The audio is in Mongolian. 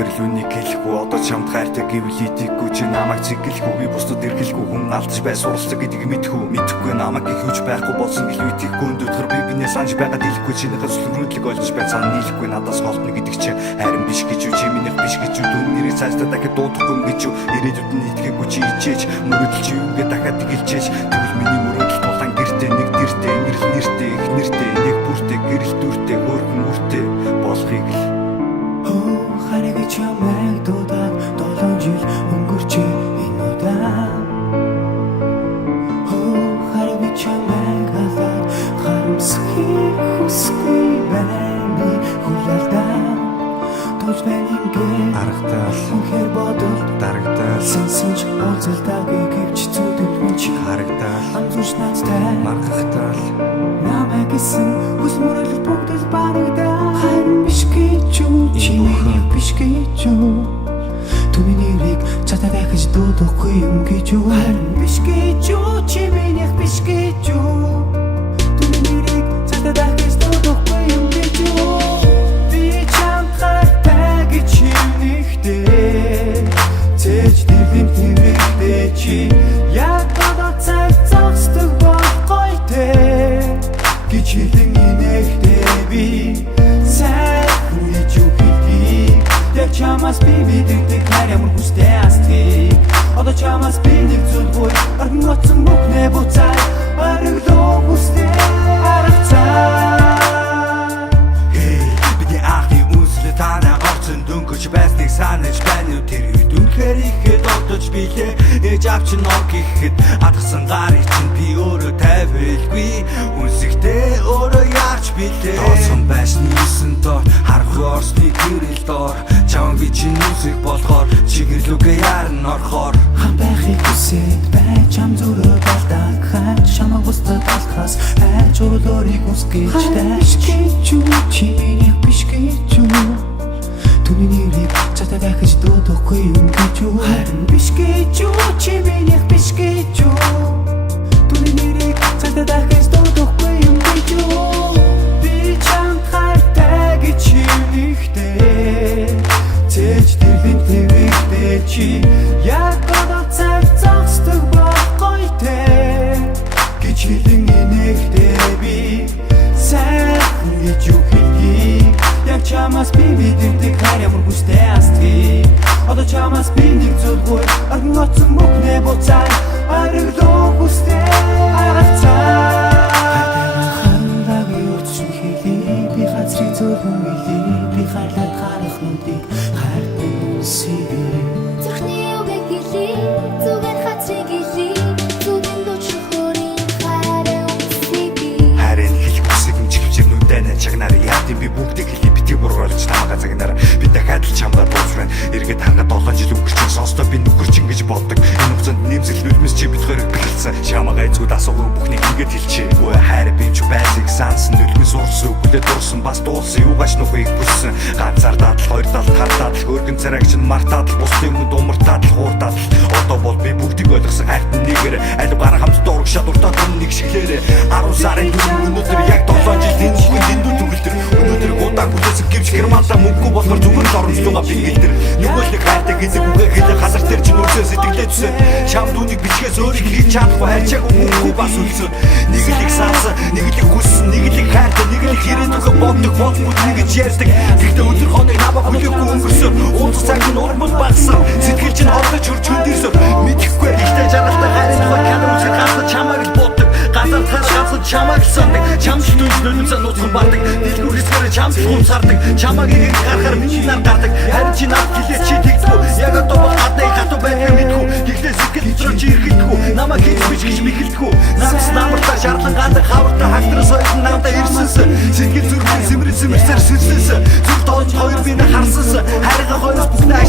зүгээр л үнийг хэлэхгүй одоо чамд хайртай гэвэл идэхгүй чи намайг цэглэхгүй би бусдад эргэлэхгүй хүн алдаж бай суралцдаг гэдгийг мэдэхгүй намайг их хүч байхгүй болсон гэх үтгэхгүй өндөдгөр би бинээ санаж байгаад хэлэхгүй чинийхээ сүлрүүдлийг олж бай цаана нийлэхгүй надаас голтно гэдэг чинь харин биш гэж юу чи минийх биш гэж юу дүн нэрийг цаашдаа дахиад дуудахгүй юм гэж юу ирээдүйд нь итгэхгүй чи ичээж мөрөдөл чи юугээ дахиад тэгэлжээж тэгвэл миний мөрөдөл тулаан гэртээ нэг дэртээ нэрл нэртээ их нэртээ нэг бүртээ гэрэл дүртээ хөргөн үртээ болохыг л харагч ямайг дуудаад 7 жил өнгөрч энэ удаа харагч ямайг халаад харамсахыг хүсгүй байна хүлээлдээ тож бэнингээ аргатал үнхээр бодол дарагдал сэнсэнч уулзалтаагүй гэвч зүудэлгүй чи харагдал амзууч надтай маргахтал намайг гисэн хүс мөрөл бүгдэл барагдаа харин биш гэж юу чи миний биш гэж юу түүний нэрийг цатаа дахиж дуудахгүй юм гэж юу харин биш гэж юу чи миний биш гэж юу түүний нэрийг цатаа дахиж дуудахгүй юм гэж юу би чамтай гэж нэгтэй цэж дэрдэм тэрэгтэй чи яг бага цаг зогсдог болохгүй те гэж хэлэн инэхтэй би сайн гэж юу хэлхийг яг чамаас би мэддэг хайр ямар хүстэй астгийг одоо чамаас би нэг зүйлгүй орон утсан бүхнээ буцаа аргалуу хүстэй аргацаа бидний анхны үнслэ танаа орцсон дөнгөж байсныг санаж байна уу тэр үед үнэхээр ихэд одож билээ ээж авч ног гэхэд атгсан гарыг чинь би өөрөө тавилгүй үнсэгтэй өөрөө яарч билээ тоосон байшны 9 доор харахгүй орсны гэрэл доор чам би чинь үсэг болохоор чигэрлүгэ ярн орхоор хам байхыг хүсээд байж чам зүрөө балдаг хань чамаг бустад алхас хайж өөрийг үсгэж дэш гэж юу чи миний биш гэж юу түүний нэрийг цатаа дахиж дуудахгүй юм гэж юу харин биш гэж юу чи миний биш гэж юу түүний нэрийг цатаа дахиж дуудахгүй юм гэж юу би чамд хайртай гэж нэгтэй цэж тэрхэн тэрэгтэй чи яг одоо цаг зогсдог болохгүй те гэж хэлэн инэхтэй би сайн гэж юу хэлхийг яг чамаас би мэддэг хайр ямар хүстэй астгийг одоо чамаас би нэг зүйлгүй орон утсан бүхнээ буцаа аргалуу хүстэй аргацаа хандаг юурчин хэлий би газрын зөвхөн билий би хайлаад гарах нүдийг хайртай үсэе Зүрхний үгийг хэлий зүгээр хацрыг хэлий зүгэн дуучлах өөрийн хайраа үсэе би харин хэлэх үсэг юм чихвчэрнүүдээ чагнаар яадын би бүгдийг хэлий битгий бургуулж намайга загнаар би дахиад л чамдаа дуусрана эргээд ханга 7 жил өнгөрчих сонстоо би нүгэрчин гэж боддог энэ хугацаанд нэмсэл нүлмэс чи бит хоёрыг бэлэлсэн чамайга эзгүүд асуугүй бүхнийг ингээд хэлчихэ үе хайр би ч байсыг сансан нүлмэс уурсан үгдээ дурсан бас дуулсан юугаач нүхийг бүссэн ганцаар дадал хоёр дадал хар дадал хөргөн царайч нь март дадал бусдын өмнө думартаад хуур дадал одоо бол би бүгдийг ойлгосон хайртан нэгээр аль гараа хамтдаа урагш чадвартай дүн нэг шиглээрээ 10 сарын өнөөдөр яг 7 жил энэ хүн дэндүү төгөлдөр өнөөдөр удаан хүлээсэн гэвч германда мөнгөгүй болохоор зүгээр л оромжлууга бингэлдэр нөгөө л хайртай гэдэг үгээ хэлээ хасар дээр чинь өрсөө сэтгэлээ төсөө чам дүүнийг бичгээс өөрийг хийж чадахгүй хайчаагүй мөнгөгүй бас үлсөө нэг л их сансан нэг л их хүссэн нэг л их хайртай нэг л их ирээдүгөө боддог болмод нэгж ярьдаг гэхдээ өдөр хоног намайг хүлээхгүй өнгөрсөн уулзах цаг нь урмал багсан сэтгэл чинь ордож хурж хөндөрсөн мэдэхгүй ихтэй жаргалтай хайрын тухай канал үзэх гасна чамайг л боддог газар цаашаа чамайг сандаг чамд дүнж нүнцэн нууцхан бардаг дэлгүүр хэсгэрээ чамд хумсардаг чамайг ирэх гарахаар миний нар гардаг харин чи над гэлээ чи тэгдэггүй яг одоо бол гаднаа хатуу байхыг мэдгүй гэхдээ сэтгэл дотроо чи ирэхгүй намайг хийж бич гэж мэхэлдэггүй намс намартаа шаарлан гандаг хавартаа хагдрас ойлон надад ирсэнсэн сэтгэл зүрхэн сэмрэн сэмэрсээр сэлсэнсэн зүр тоож хоёр биний харсансан хайрга хоёроос бүхнээ